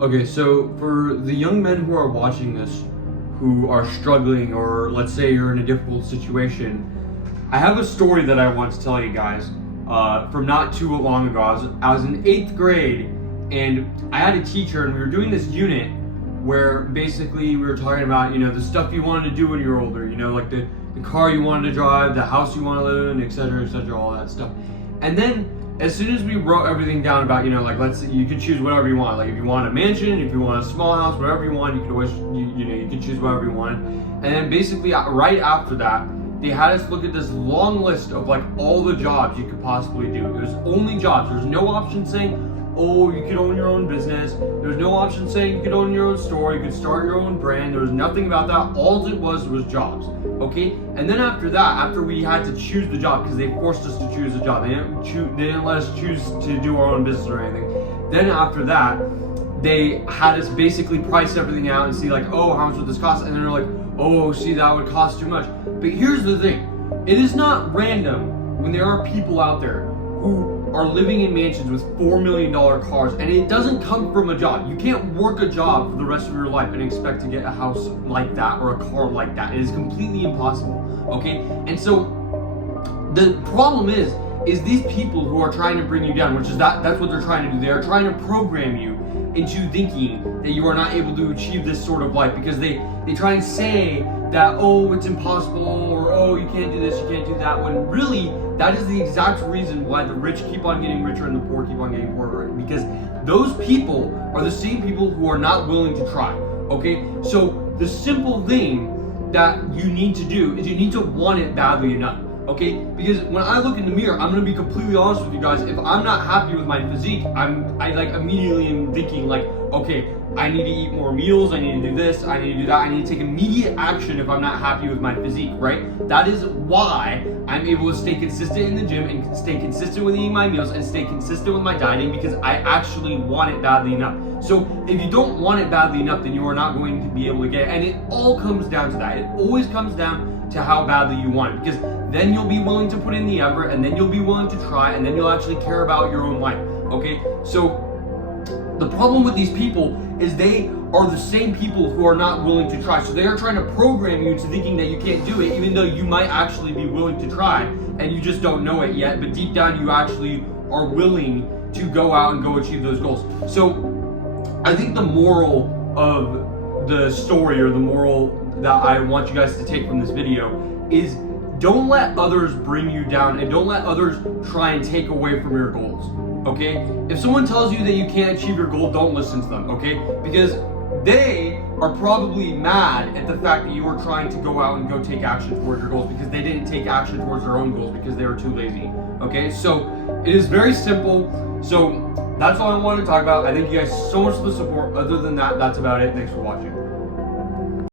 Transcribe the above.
Okay, so for the young men who are watching this, who are struggling, or let's say you're in a difficult situation, I have a story that I want to tell you guys from not too long ago. I was in 8th grade, and I had a teacher, and we were doing this unit where basically we were talking about, the stuff you wanted to do when you were older, like the car you wanted to drive, the house you want to live in, etc., all that stuff. And then as soon as we wrote everything down about, let's say you could choose whatever you want. Like if you want a mansion, if you want a small house, whatever you want, you could always, you could choose whatever you want. And then basically right after that, they had us look at this long list of like all the jobs you could possibly do. It was only jobs. There's no option saying, oh, you could own your own business. There's no option saying you could own your own store, you could start your own brand. There was nothing about that. All it was jobs. Okay, and then after that, after we had to choose the job, because they forced us to choose a job, they didn't let us choose to do our own business or anything. Then after that, they had us basically price everything out and see like, oh, how much would this cost? And then they're like, oh, see, that would cost too much. But here's the thing, it is not random when there are people out there who are living in mansions with $4 million cars, and it doesn't come from a job. You can't work a job for the rest of your life and expect to get a house like that or a car like that. It is completely impossible, okay? And so the problem is these people who are trying to bring you down, which is that's what they're trying to do. They're trying to program you into thinking that you are not able to achieve this sort of life, because they try and say that, oh, it's impossible, or oh, you can't do this, you can't do that, when really that is the exact reason why the rich keep on getting richer and the poor keep on getting poorer, because those people are the same people who are not willing to try. Okay, so the simple thing that you need to do is you need to want it badly enough. Okay, because when I look in the mirror, I'm gonna be completely honest with you guys. If I'm not happy with my physique, I immediately am thinking like, okay, I need to eat more meals, I need to do this, I need to do that, I need to take immediate action if I'm not happy with my physique, right? That is why I'm able to stay consistent in the gym and stay consistent with eating my meals and stay consistent with my dieting, because I actually want it badly enough. So if you don't want it badly enough, then you are not going to be able to get it. And it all comes down to that. It always comes down to how badly you want it, because then you'll be willing to put in the effort, and then you'll be willing to try, and then you'll actually care about your own life. Okay, so the problem with these people is they are the same people who are not willing to try. So they are trying to program you into thinking that you can't do it, even though you might actually be willing to try, and you just don't know it yet, but deep down you actually are willing to go out and go achieve those goals. So I think the moral of the story, or the moral that I want you guys to take from this video, is don't let others bring you down, and don't let others try and take away from your goals. Okay? If someone tells you that you can't achieve your goal, don't listen to them, okay? Because they are probably mad at the fact that you are trying to go out and go take action towards your goals, because they didn't take action towards their own goals because they were too lazy. Okay? So it is very simple. So that's all I wanted to talk about. I thank you guys so much for the support. Other than that, that's about it. Thanks for watching.